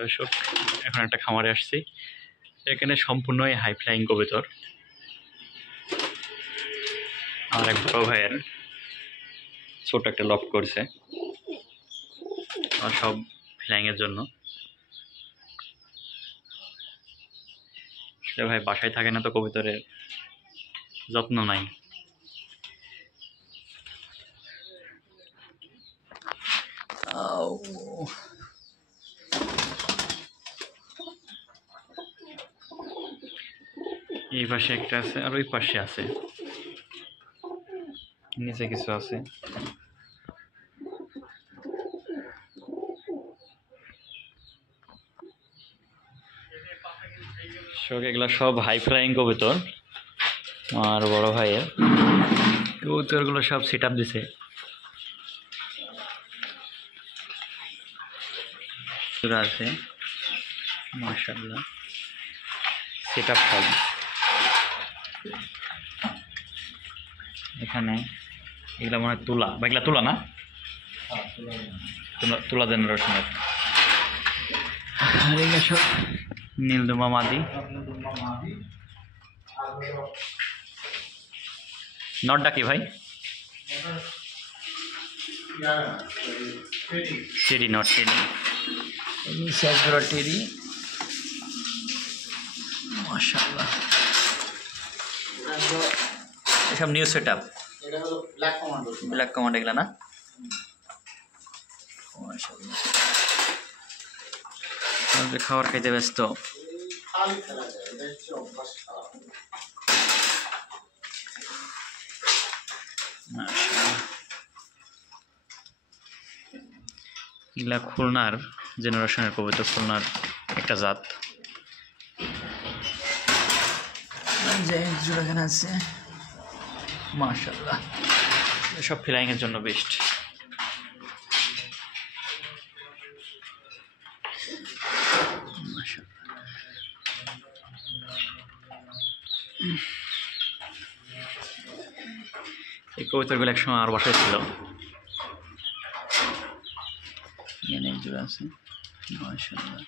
দর্শক এখন একটা খামারে আসছি, এখানে সম্পূর্ণই হাই ফ্লাইং কবুতর। আমার এক বড় ভাইয়ের ছোট একটা লফট করছে আর সব ফ্লাইং এর জন্য। সে ভাই বাসায় থাকে না তো কবুতরের যত্ন নাই। এই পাশে একটা আছে আর ওই পাশে আছে, নিচে কিছু আছে। এগুলা সব হাই ফ্লাইং কবুতর আর বড় ভাইয়ের। কবুতরগুলো সব সেট আপ দিছে, আছে মাশাআল্লাহ সেট আপ সব। এখানে এগুলা মনে হয় তুলা বা এগুলা তুলা না, তুলা জেনারেশনের। আর এগুলা সব নীলদমা মাদি। নটটা কি ভাই? টেরি, নট টেরি। একজোড়া টেরি মাশাআল্লাহ। এসব new set up. Black command এগুলা না মাশাআল্লাহ। খাবার খাইতে ব্যস্ত। এগুলা খুলনার জেনারেশনের কবুতর, খুলনার একটা জাত। এখানে আছে মাশাআল্লাহ, সব ফ্লাইং এর জন্য বেস্ট। এই কবুতরগুলো একসময় আর বাসায় ছিল। এখানে একজোড়া আছে মাশাআল্লাহ।